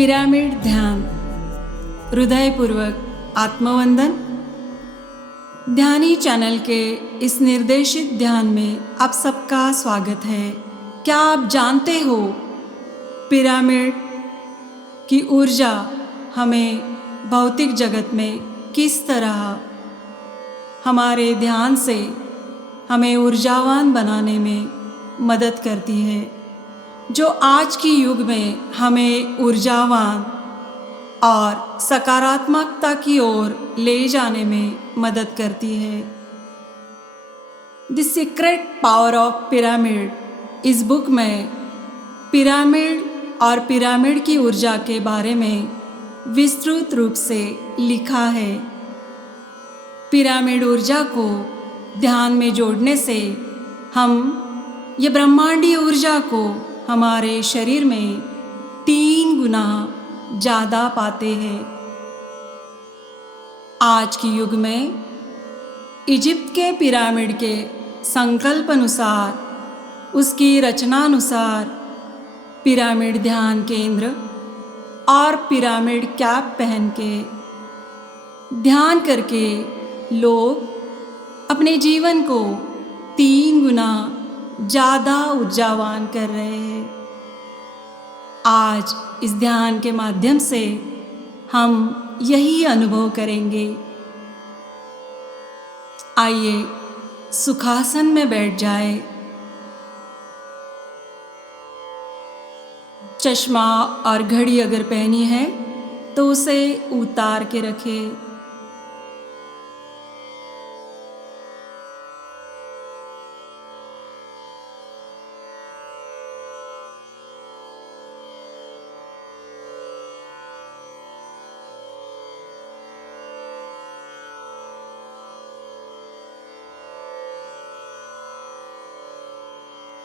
Pyramid ध्यान, हृदयपूर्वक आत्मवंदन। ध्यानी channel के इस निर्देशित ध्यान में आप सबका स्वागत है। क्या आप जानते हो पिरामिड की ऊर्जा हमें भौतिक जगत में किस तरह हमारे ध्यान से हमें ऊर्जावान बनाने में मदद करती है, जो आज की युग में हमें ऊर्जावान और सकारात्मकता की ओर ले जाने में मदद करती है। The secret power of pyramid इस बुक में पिरामिड और पिरामिड की ऊर्जा के बारे में विस्तृत रूप से लिखा है। पिरामिड ऊर्जा को ध्यान में जोड़ने से हम ये ब्रह्मांडीय ऊर्जा को हमारे शरीर में 3 गुना ज़्यादा पाते हैं। आज की युग में इजिप्ट के पिरामिड के संकल्प अनुसार, उसकी रचना अनुसार पिरामिड ध्यान केंद्र और पिरामिड कैप पहन के ध्यान करके लोग अपने जीवन को 3 गुना ज़्यादा ऊर्जावान कर रहे हैं। आज इस ध्यान के माध्यम से हम यही अनुभव करेंगे। आइए सुखासन में बैठ जाए। चश्मा और घड़ी अगर पहनी है तो उसे उतार के रखें।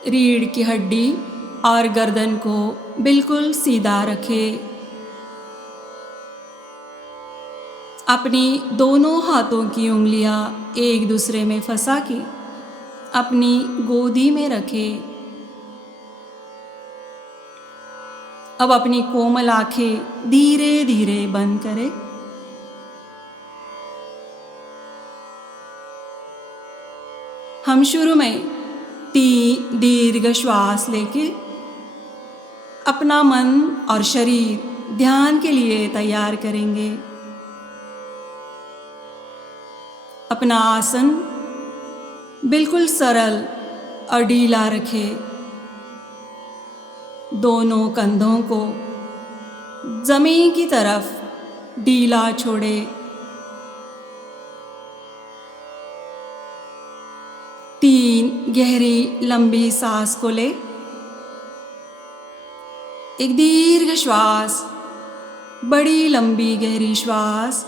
रीढ़ की हड्डी और गर्दन को बिल्कुल सीधा रखें। अपनी दोनों हाथों की उंगलियां एक दूसरे में फंसा के अपनी गोदी में रखें। अब अपनी कोमल आंखें धीरे धीरे बंद करें। हम शुरू में 3 दीर्घ श्वास लेके अपना मन और शरीर ध्यान के लिए तैयार करेंगे। अपना आसन बिल्कुल सरल और ढीला रखें। दोनों कंधों को जमीन की तरफ ढीला छोड़ें। 3 गहरी लंबी सांस को ले। एक दीर्घ श्वास, बड़ी लंबी गहरी श्वास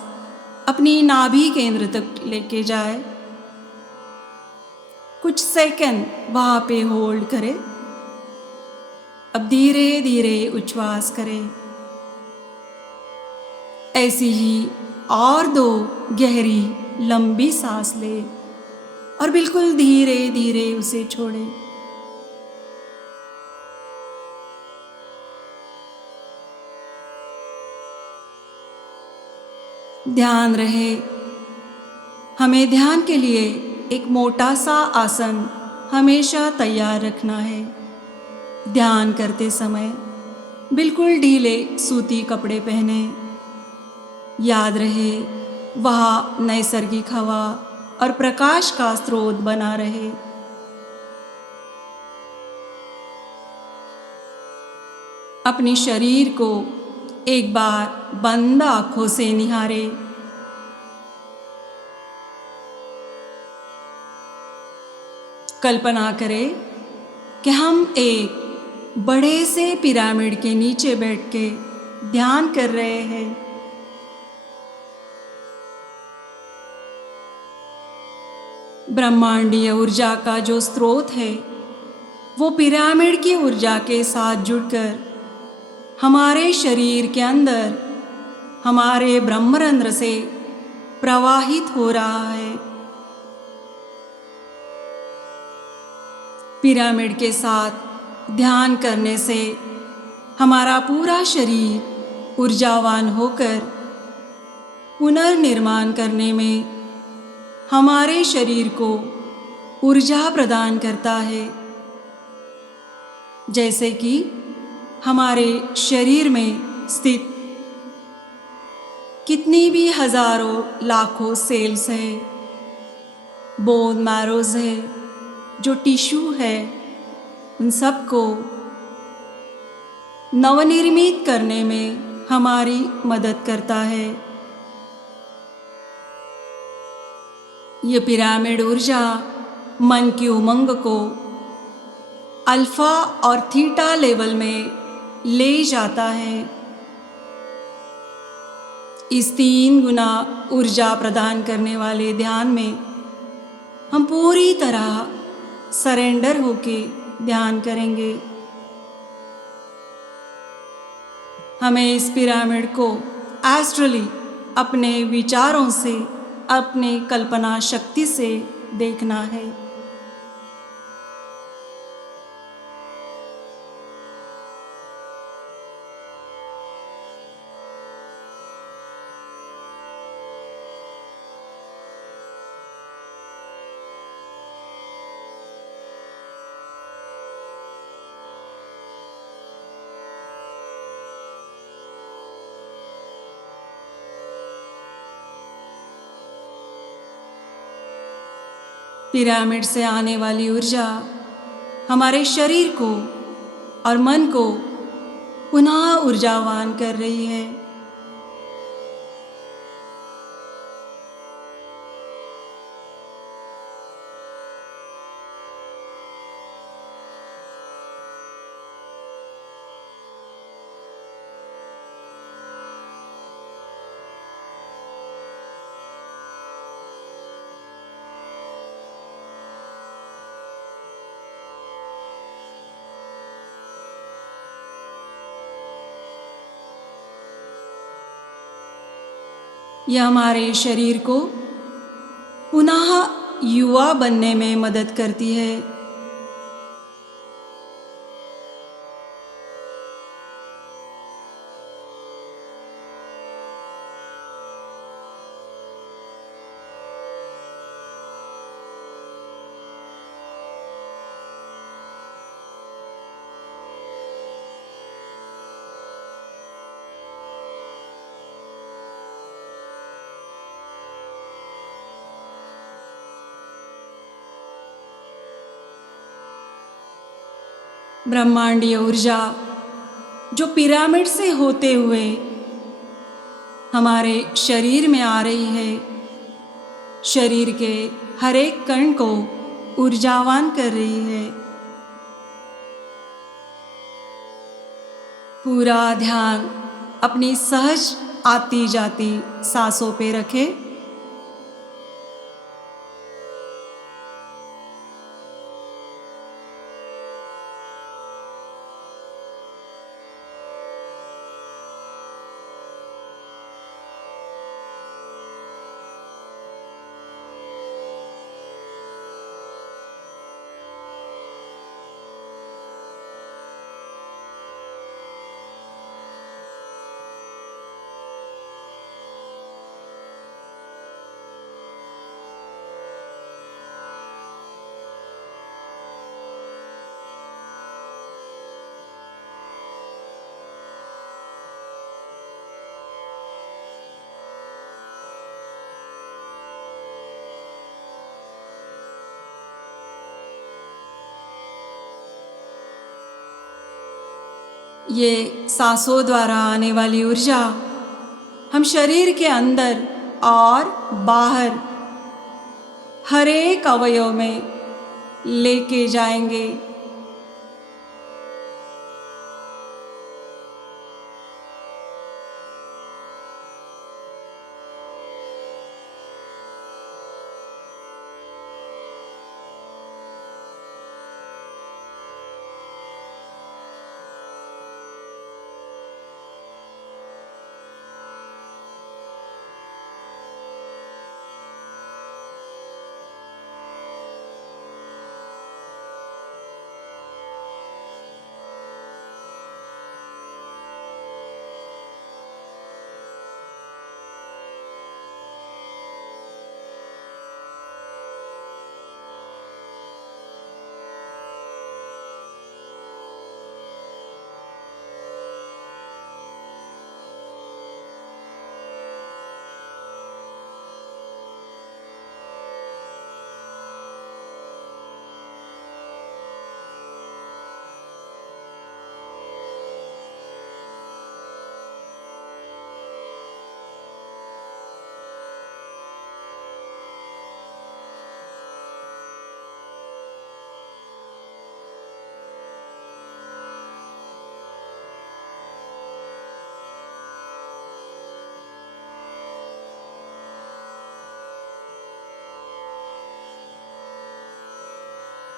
अपनी नाभि केंद्र तक लेके जाए। कुछ सेकंड वहाँ पे होल्ड करें। अब धीरे धीरे उच्छ्वास करें। ऐसी ही और 2 गहरी लंबी सांस ले और बिल्कुल धीरे धीरे उसे छोड़ें। ध्यान रहे, हमें ध्यान के लिए एक मोटा सा आसन हमेशा तैयार रखना है। ध्यान करते समय बिल्कुल ढीले सूती कपड़े पहने। याद रहे, वहाँ नैसर्गिक हवा और प्रकाश का स्रोत बना रहे। अपने शरीर को एक बार बंद आंखों से निहारे। कल्पना करें कि हम एक बड़े से पिरामिड के नीचे बैठ के ध्यान कर रहे हैं। ब्रह्मांडीय ऊर्जा का जो स्रोत है वो पिरामिड की ऊर्जा के साथ जुड़कर हमारे शरीर के अंदर हमारे ब्रह्मरंध्र से प्रवाहित हो रहा है। पिरामिड के साथ ध्यान करने से हमारा पूरा शरीर ऊर्जावान होकर पुनर्निर्माण करने में हमारे शरीर को ऊर्जा प्रदान करता है। जैसे कि हमारे शरीर में स्थित कितनी भी हजारों लाखों सेल्स है, बोन मैरोज है, जो टिश्यू है, उन सबको नवनिर्मित करने में हमारी मदद करता है। ये पिरामिड ऊर्जा मन की उमंग को अल्फा और थीटा लेवल में ले जाता है। इस 3 गुना ऊर्जा प्रदान करने वाले ध्यान में हम पूरी तरह सरेंडर होके ध्यान करेंगे। हमें इस पिरामिड को एस्ट्रली अपने विचारों से, अपने कल्पना शक्ति से देखना है। पिरामिड से आने वाली ऊर्जा हमारे शरीर को और मन को पुनः ऊर्जावान कर रही है। यह हमारे शरीर को पुनः युवा बनने में मदद करती है। ब्रह्मांडीय ऊर्जा जो पिरामिड से होते हुए हमारे शरीर में आ रही है, शरीर के हर एक कण को ऊर्जावान कर रही है। पूरा ध्यान अपनी सहज आती जाती सांसों पे रखें। ये सांसों द्वारा आने वाली ऊर्जा हम शरीर के अंदर और बाहर हर एक अवयव में लेके जाएंगे।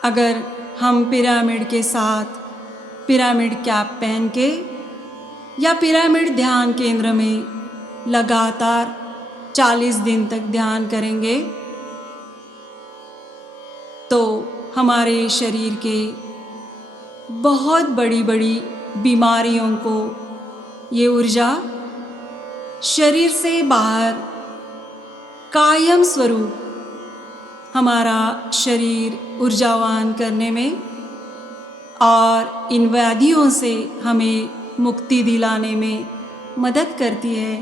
अगर हम पिरामिड के साथ पिरामिड कैप पहन के या पिरामिड ध्यान केंद्र में लगातार 40 दिन तक ध्यान करेंगे तो हमारे शरीर के बहुत बड़ी बड़ी बीमारियों को ये ऊर्जा शरीर से बाहर कायम स्वरूप हमारा शरीर ऊर्जावान करने में और इन व्याधियों से हमें मुक्ति दिलाने में मदद करती है।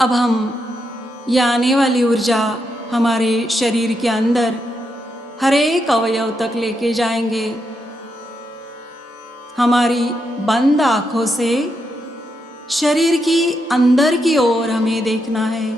अब हम ये आने वाली ऊर्जा हमारे शरीर के अंदर हर एक अवयव तक लेके जाएंगे। हमारी बंद आँखों से शरीर की अंदर की ओर हमें देखना है।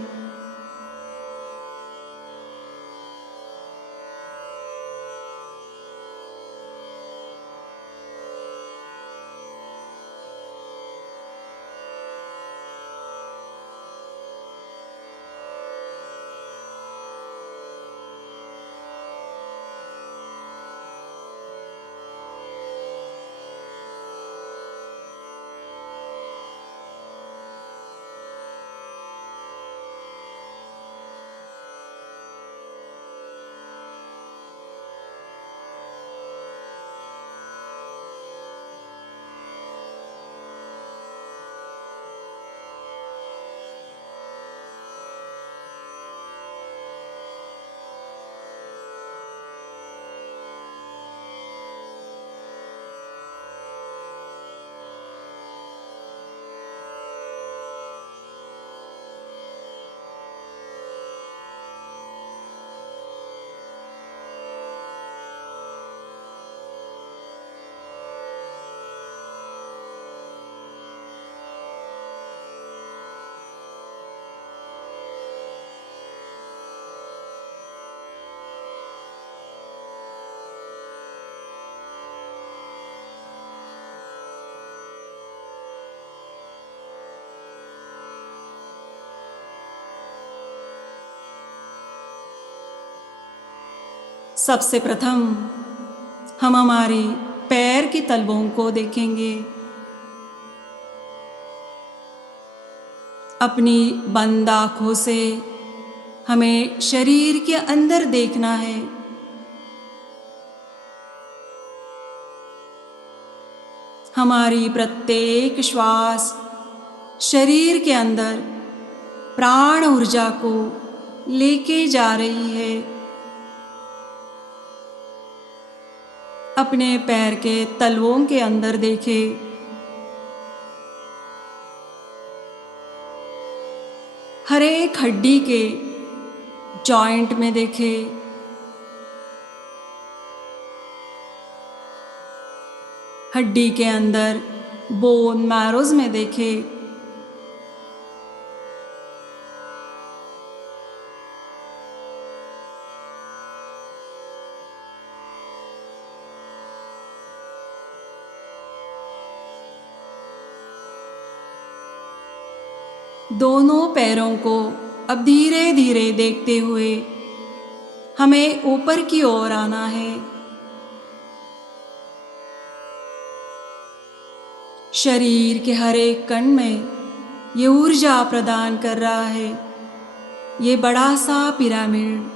सबसे प्रथम हम हमारे पैर की तलवों को देखेंगे। अपनी बंद आँखों से हमें शरीर के अंदर देखना है। हमारी प्रत्येक श्वास शरीर के अंदर प्राण ऊर्जा को लेके जा रही है। अपने पैर के तलवों के अंदर देखें। हर एक हड्डी के जॉइंट में देखें। हड्डी के अंदर बोन मैरोज में देखें। दोनों पैरों को अब धीरे धीरे देखते हुए हमें ऊपर की ओर आना है। शरीर के हर एक कण में ये ऊर्जा प्रदान कर रहा है ये बड़ा सा पिरामिड।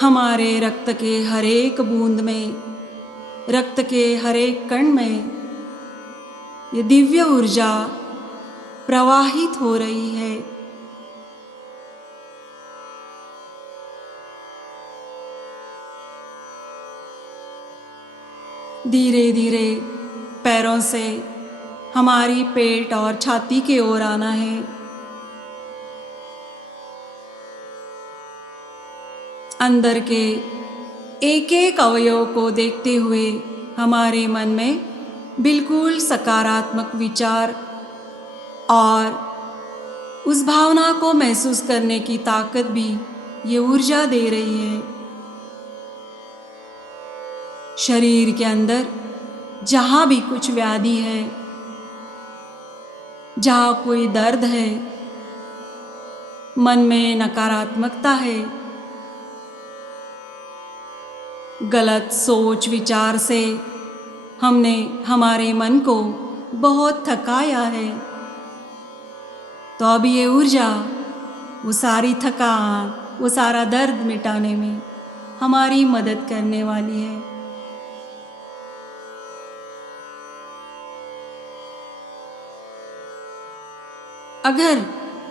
हमारे रक्त के हर एक बूंद में, रक्त के हर एक कण में ये दिव्य ऊर्जा प्रवाहित हो रही है। धीरे धीरे पैरों से हमारी पेट और छाती की ओर आना है। अंदर के एक एक अवयव को देखते हुए हमारे मन में बिल्कुल सकारात्मक विचार और उस भावना को महसूस करने की ताकत भी ये ऊर्जा दे रही है। शरीर के अंदर जहाँ भी कुछ व्याधि है, जहाँ कोई दर्द है, मन में नकारात्मकता है, गलत सोच विचार से हमने हमारे मन को बहुत थकाया है, तो अब ये ऊर्जा वो सारी थकान, वो सारा दर्द मिटाने में हमारी मदद करने वाली है। अगर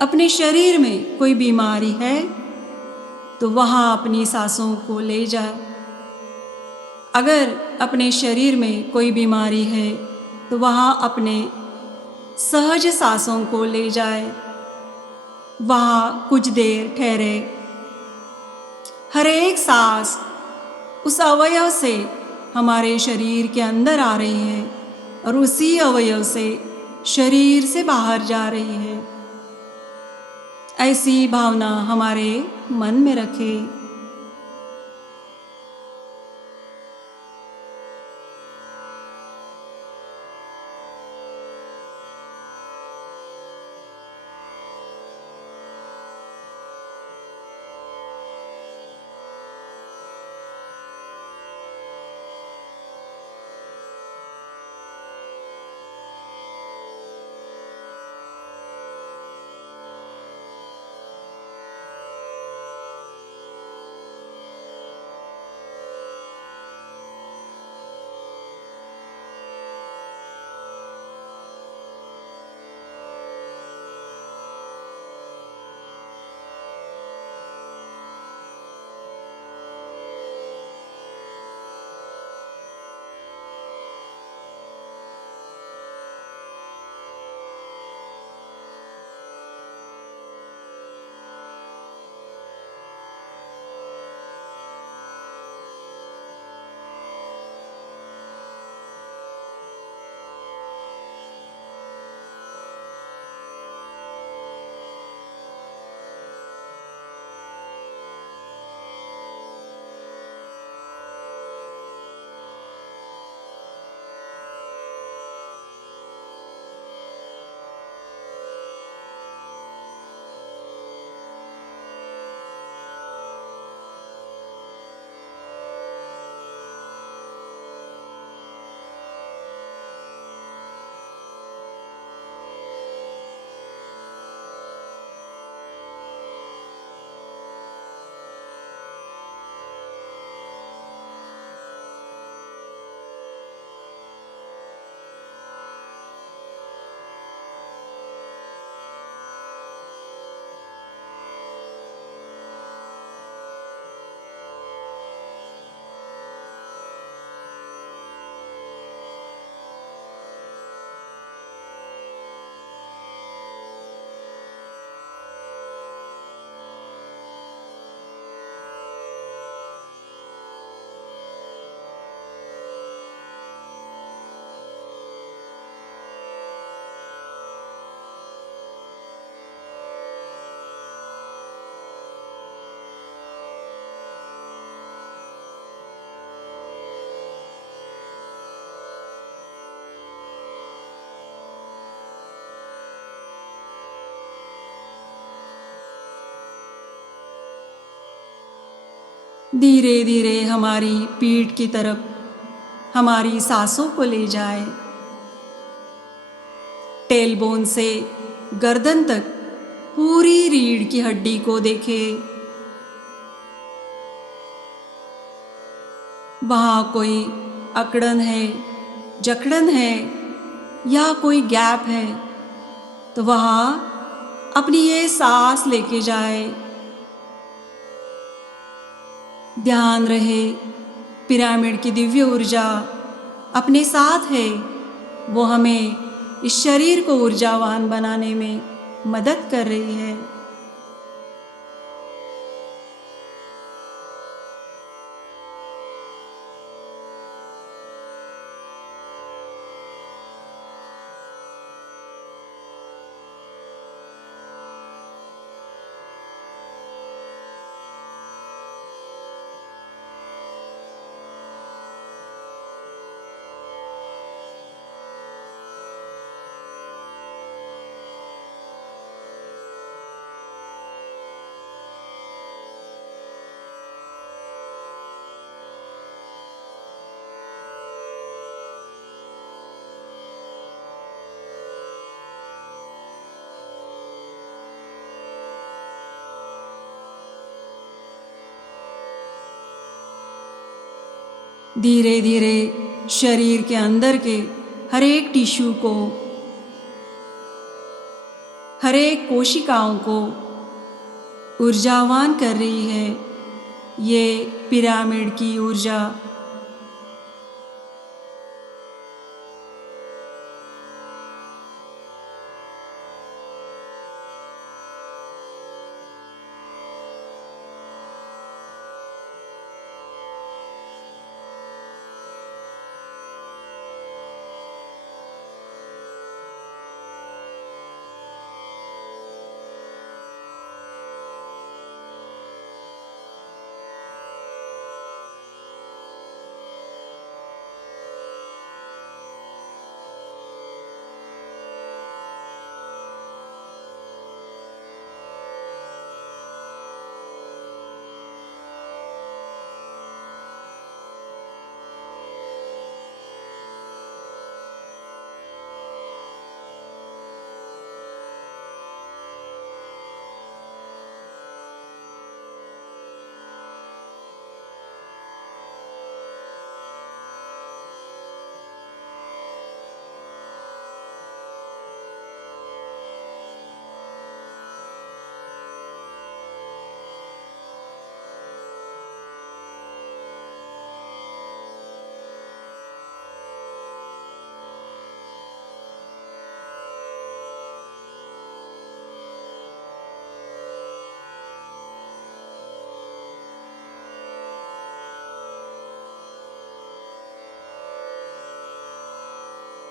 अपने शरीर में कोई बीमारी है तो वहाँ अपनी सांसों को ले जाए। अगर अपने शरीर में कोई बीमारी है तो वहाँ अपने सहज सांसों को ले जाए, वहाँ कुछ देर ठहरे। हर एक सांस उस अवयव से हमारे शरीर के अंदर आ रही है और उसी अवयव से शरीर से बाहर जा रही है। ऐसी भावना हमारे मन में रखें। धीरे धीरे हमारी पीठ की तरफ हमारी सांसों को ले जाए। टेलबोन से गर्दन तक पूरी रीढ़ की हड्डी को देखें। वहाँ कोई अकड़न है, जकड़न है या कोई गैप है तो वहाँ अपनी ये सांस लेके जाए। ध्यान रहे पिरामिड की दिव्य ऊर्जा अपने साथ है, वो हमें इस शरीर को ऊर्जावान बनाने में मदद कर रही है। धीरे धीरे शरीर के अंदर के हर एक टिश्यू को, हर एक कोशिकाओं को ऊर्जावान कर रही है ये पिरामिड की ऊर्जा।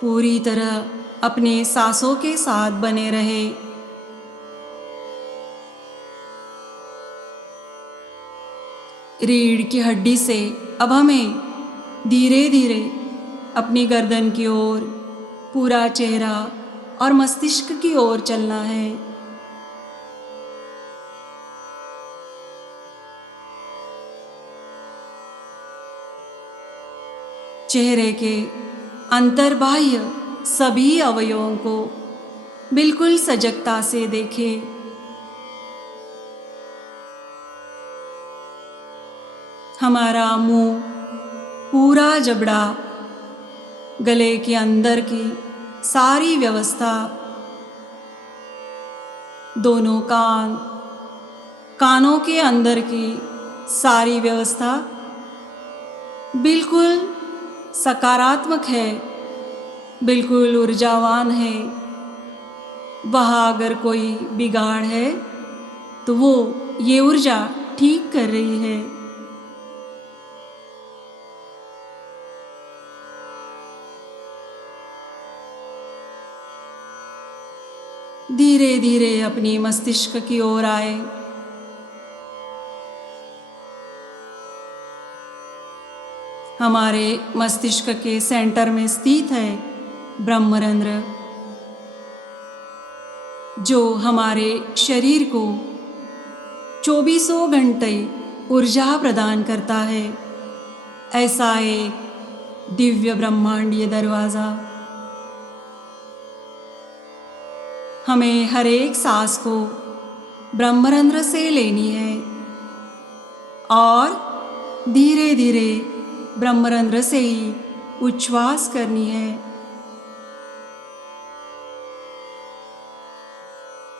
पूरी तरह अपने सांसों के साथ बने रहे। रीढ़ की हड्डी से अब हमें धीरे धीरे अपनी गर्दन की ओर, पूरा चेहरा और मस्तिष्क की ओर चलना है। चेहरे के अंतर्बाह्य सभी अवयवों को बिल्कुल सजगता से देखें। हमारा मुंह, पूरा जबड़ा, गले के अंदर की सारी व्यवस्था, दोनों कान, कानों के अंदर की सारी व्यवस्था बिल्कुल सकारात्मक है, बिल्कुल ऊर्जावान है। वहाँ अगर कोई बिगाड़ है तो वो ये ऊर्जा ठीक कर रही है। धीरे धीरे अपनी मस्तिष्क की ओर आए। हमारे मस्तिष्क के सेंटर में स्थित है ब्रह्मरंध्र, जो हमारे शरीर को 24 घंटे ऊर्जा प्रदान करता है। ऐसा एक दिव्य ब्रह्मांडीय दरवाज़ा। हमें हर एक सांस को ब्रह्मरंध्र से लेनी है और धीरे धीरे ब्रह्मरंध्र से ही उच्छ्वास करनी है।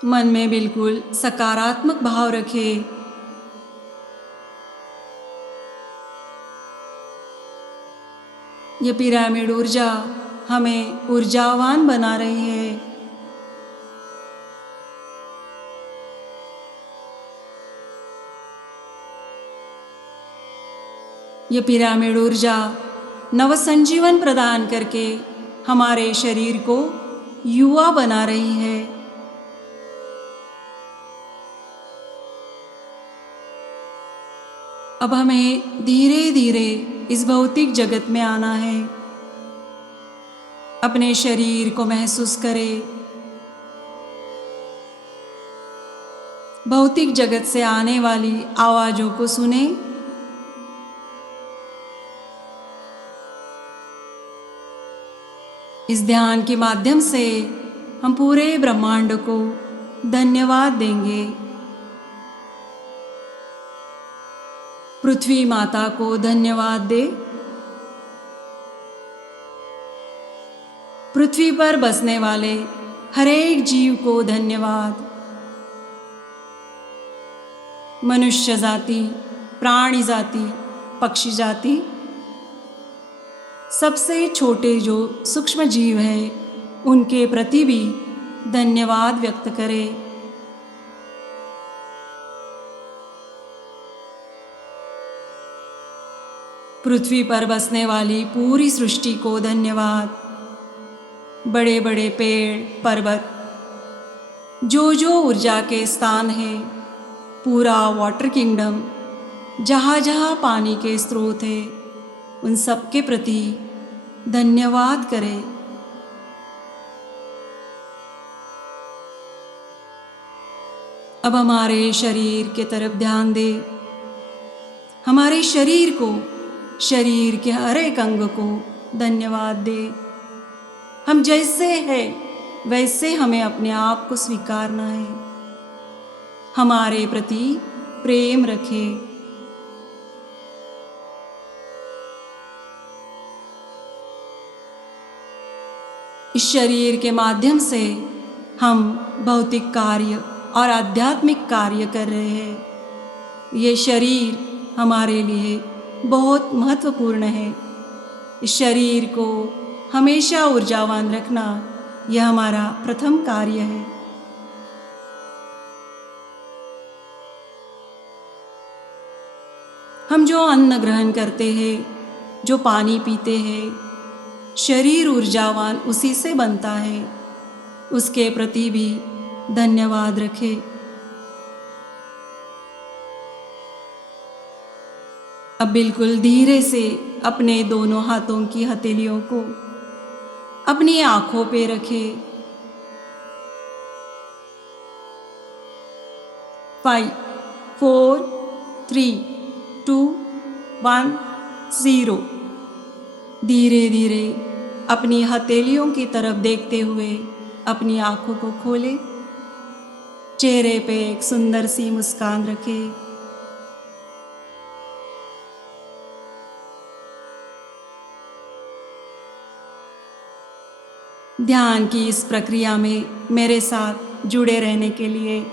मन में बिल्कुल सकारात्मक भाव रखें। ये पिरामिड ऊर्जा हमें ऊर्जावान बना रही है। ये पिरामिड ऊर्जा नवसंजीवन प्रदान करके हमारे शरीर को युवा बना रही है। अब हमें धीरे धीरे इस भौतिक जगत में आना है। अपने शरीर को महसूस करें। भौतिक जगत से आने वाली आवाज़ों को सुने। इस ध्यान के माध्यम से हम पूरे ब्रह्मांड को धन्यवाद देंगे। पृथ्वी माता को धन्यवाद दे। पृथ्वी पर बसने वाले हर एक जीव को धन्यवाद। मनुष्य जाति, प्राणी जाति, पक्षी जाति, सबसे छोटे जो सूक्ष्म जीव हैं उनके प्रति भी धन्यवाद व्यक्त करें। पृथ्वी पर बसने वाली पूरी सृष्टि को धन्यवाद। बड़े बड़े पेड़, पर्वत, जो ऊर्जा के स्थान है, पूरा वाटर किंगडम, जहाँ जहाँ पानी के स्रोत है, उन सब के प्रति धन्यवाद करें। अब हमारे शरीर के तरफ ध्यान दें। हमारे शरीर को, शरीर के हर एक अंग को धन्यवाद दें। हम जैसे हैं वैसे हमें अपने आप को स्वीकारना है। हमारे प्रति प्रेम रखें। इस शरीर के माध्यम से हम भौतिक कार्य और आध्यात्मिक कार्य कर रहे हैं। ये शरीर हमारे लिए बहुत महत्वपूर्ण है। इस शरीर को हमेशा ऊर्जावान रखना यह हमारा प्रथम कार्य है। हम जो अन्न ग्रहण करते हैं, जो पानी पीते हैं, शरीर ऊर्जावान उसी से बनता है। उसके प्रति भी धन्यवाद रखें। अब बिल्कुल धीरे से अपने दोनों हाथों की हथेलियों को अपनी आंखों पे रखें। 5, 4, 3, 2, 1, 0। धीरे धीरे अपनी हथेलियों की तरफ देखते हुए अपनी आंखों को खोलें। चेहरे पे एक सुंदर सी मुस्कान रखें। ध्यान की इस प्रक्रिया में मेरे साथ जुड़े रहने के लिए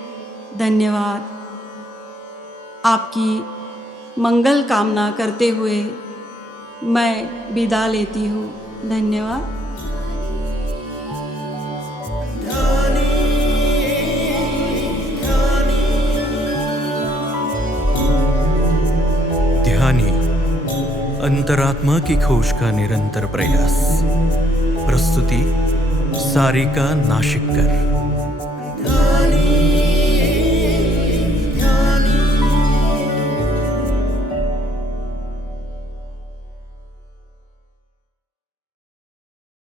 धन्यवाद। आपकी मंगल कामना करते हुए मैं विदा लेती हूँ। धन्यवाद। ध्यानी, अंतरात्मा की खोज का निरंतर प्रयास। प्रस्तुति सारिका नाशिककर।